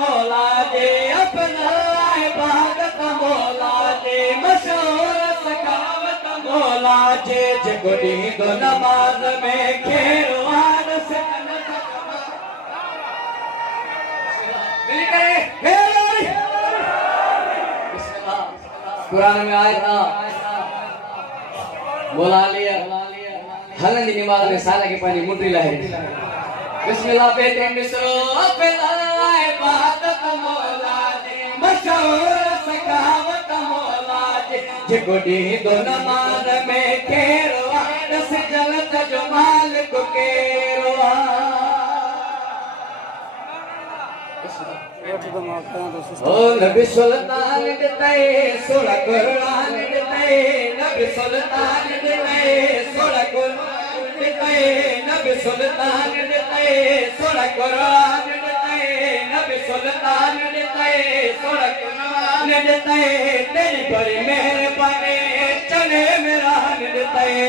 मौला जे अपना इबादत मौला जे मशहूर सखावत मौला जे जेको ॾींदो नमाज में खेरवान से मिली करे कुरान में आयत मौला लिया हलन नमाज में साला के पानी मुंडी लाए बिस्मिल्लाह बेहतरीन मिसरो अपना इबादत मौला जे मशहूर सखावत मौला जे जेको ॾींदो नमाज में खेरवा दस जलत जो मालिक केरवा ओ नबी सुल्तान दे सोला कुरान दे नबी सुल्तान दे सोला कुरान दे नबी सुल्तान दे सोला कुरान दे नबी सुल्तान दे सोला कुरान दे तेरी बड़ी मेहरबानी चले मेरा दे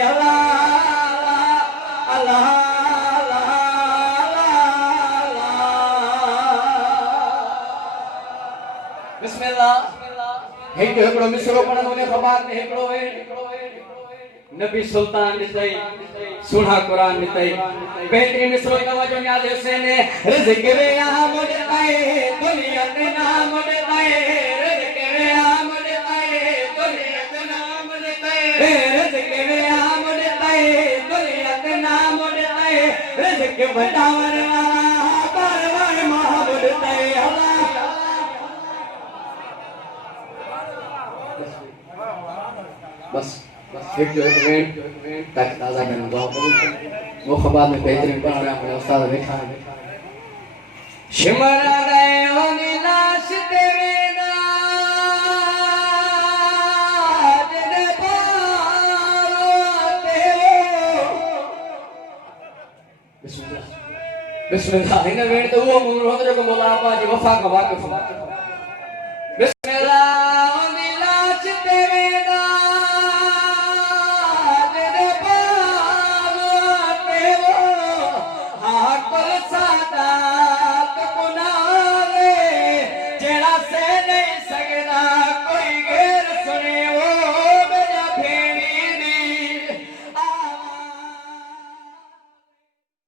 अल्लाह अल्लाह बिस्मिल्लाह हिकड़ो मिसरो पढ़ंदो ने ख़बर ने हिकड़ो है नबी सुल्तान दितई सुना कुरान दितई बेहतरीन मिसरो तवज्जो न्याज हुसैन रिज़्क़ वे आम दितई दुनिया के नाम दितई रिज़्क़ वे आम दितई दुनिया के नाम दितई रिज़्क़ वे आम दितई दुनिया के नाम दितई रिज़्क़ वडावर वाला बारवार महबूब दितई अल्लाह बस एक मिनट ताकि ताज़ा करना दुआ कबूल वो खबर में बेहतरीन पढ़ रहा है उस्ताद बैठा है शिमरा गए हो नीलाश तेरे नाज ने पाते हो बिस्मिल्लाह बिस्मिल्लाह इन वेण तो वो मुंह जो को मौला आपा जी वफा का वाक़िफ बिस्मिल्लाह नीलाश तेरे नाज